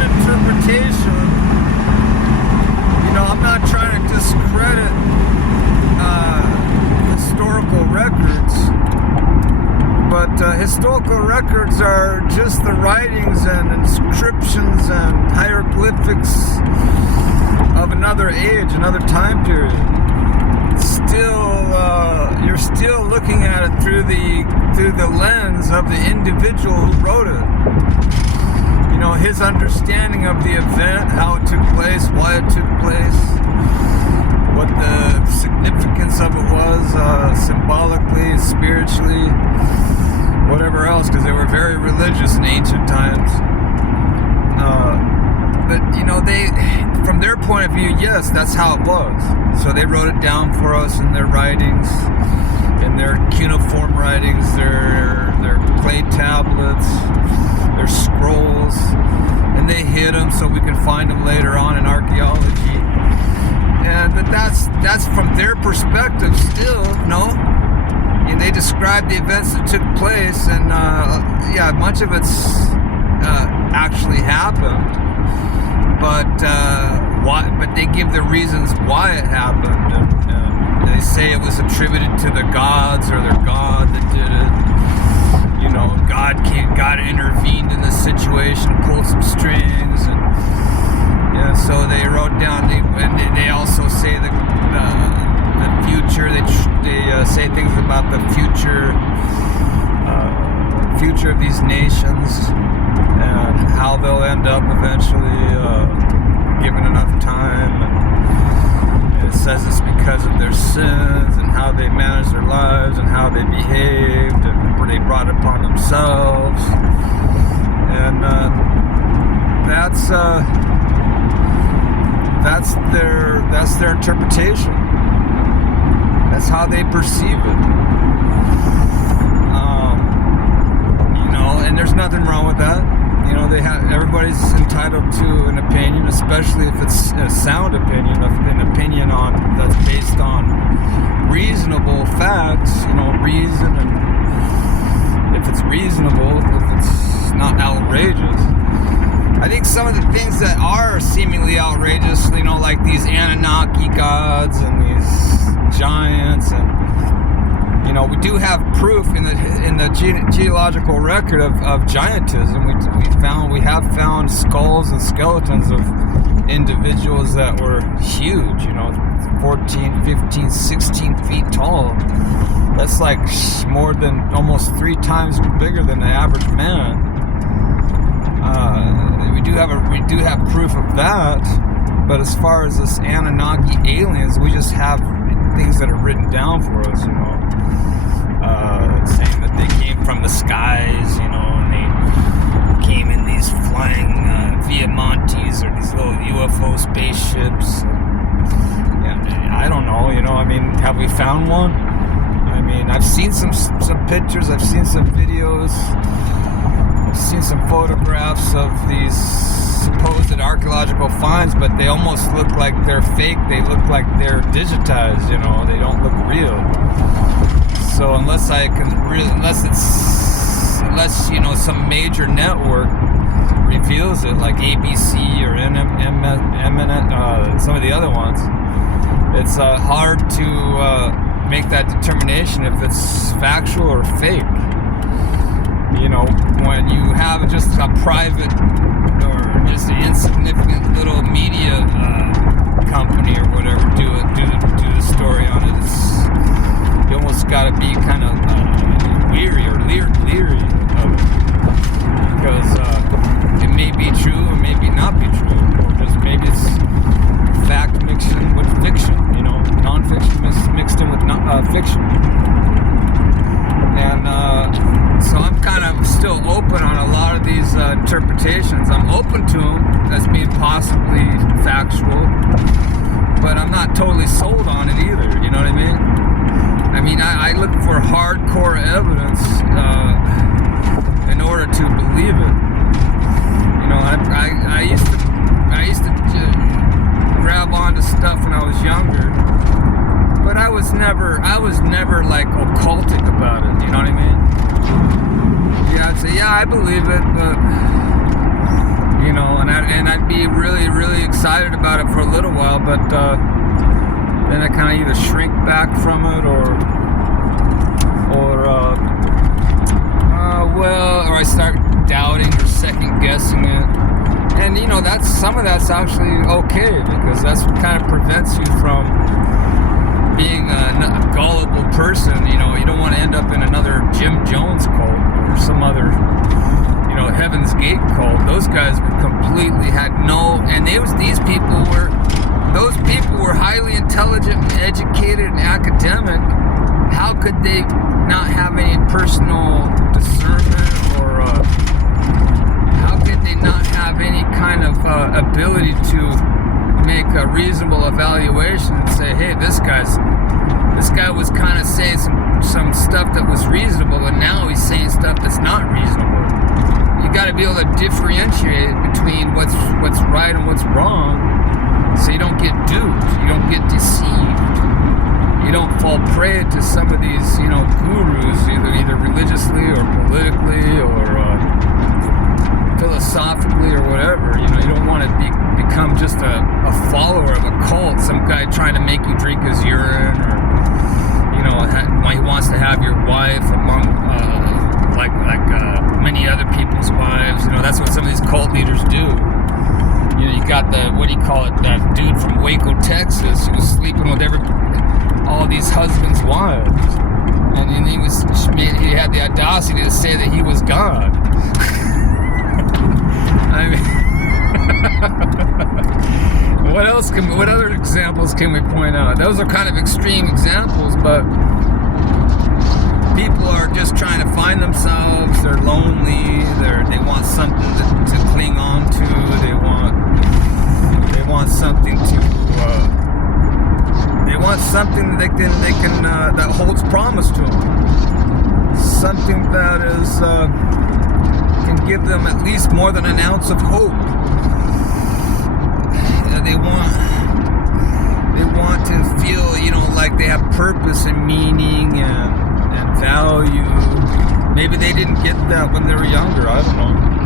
one interpretation. I'm not trying to discredit historical records, but historical records are just the writings and inscriptions and hieroglyphics of another age, another time period. You're still looking at it through the lens of the individual who wrote it. His understanding of the event, how it took place, why it took place, what the significance of it was, symbolically, spiritually, whatever else, because they were very religious in ancient times. But from their point of view, yes, that's how it was. So they wrote it down for us in their writings, in their cuneiform writings, their clay tablets, their scrolls, and they hid them so we can find them later on in archaeology. And but that's from their perspective still, and they describe the events that took place, and much of it's actually happened, but they give the reasons why it happened, and they say it was attributed to the gods or their god that did it. God intervened in the situation, pulled some strings, and so they wrote down. They also say the future. They say things about the future of these nations and how they'll end up eventually, given enough time. And it says it's because of their sins and how they managed their lives and how they behaved and they brought it upon themselves. And that's their interpretation. That's how they perceive it. And there's nothing wrong with that. Everybody's entitled to an opinion, especially if it's a sound opinion, an opinion that's based on reasonable facts. Reason, and if it's reasonable, if it's not outrageous. I think some of the things that are seemingly outrageous, like these Anunnaki gods and these giants, and we do have proof in the geological record of giantism. We have found skulls and skeletons of individuals that were huge, 14, 15, 16 feet tall. That's like more than almost 3 times bigger than the average man. We do have proof of that, but as far as this Anunnaki aliens, we just have things that are written down for us, saying that they came from the skies, and they came in these flying Viamontes or these little UFO spaceships. I don't know, have we found one? I've seen some pictures, I've seen some videos, I've seen some photographs of these supposed archaeological finds, but they almost look like they're fake. They look like they're digitized, they don't look real. So unless some major network reveals it, like ABC or some of the other ones, it's hard to make that determination if it's factual or fake. When you have just a private or just an insignificant little media company or whatever do the story on it, you almost got to be kind of weary or leery of it, because it may be true or maybe not be true, or just maybe it's fact mixed in with fiction, non-fiction mixed in with fiction. And so I'm kind of still open on a lot of these interpretations. I'm open to them as being possibly factual, but I'm not totally sold on it either, you know what I mean? I look for hardcore evidence in order to believe it. I used to grab onto stuff when I was younger, but I was never like occultic about it, you know what I mean? Yeah, I'd say, yeah, I believe it, but be really, really excited about it for a little while, but then I kind of either shrink back from it or I start doubting or second guessing it. And that's some of that's actually okay, because that's what kind of prevents you from being a gullible person. You don't want to end up in another Jim Jones cult or some other Heaven's Gate cult. Those guys were completely those people were highly intelligent and educated and academic. How could they not have any personal discernment, or how could they not have any kind of ability to make a reasonable evaluation and say, hey, this guy was kind of saying some stuff that was reasonable, and now he's saying stuff that's not reasonable. You got to be able to differentiate between what's right and what's wrong, so you don't get duped, you don't get deceived, you don't fall prey to some of these gurus, either religiously or politically or philosophically or whatever. You don't want to become just a follower of a cult, some guy trying to make you drink his urine, or he wants to have your wife among like many other people's wives. That's what some of these cult leaders do. You got that dude from Waco, Texas, who was sleeping with all these husbands' wives, and then he had the audacity to say that he was God. I mean, what other examples can we point out? Those are kind of extreme examples, but people are just trying to find themselves. They're lonely. They want something to cling on to. They want something to. They want something that that holds promise to them. Something that can give them at least more than an ounce of hope. They want to feel, like they have purpose and meaning and value. Maybe they didn't get that when they were younger. I don't know.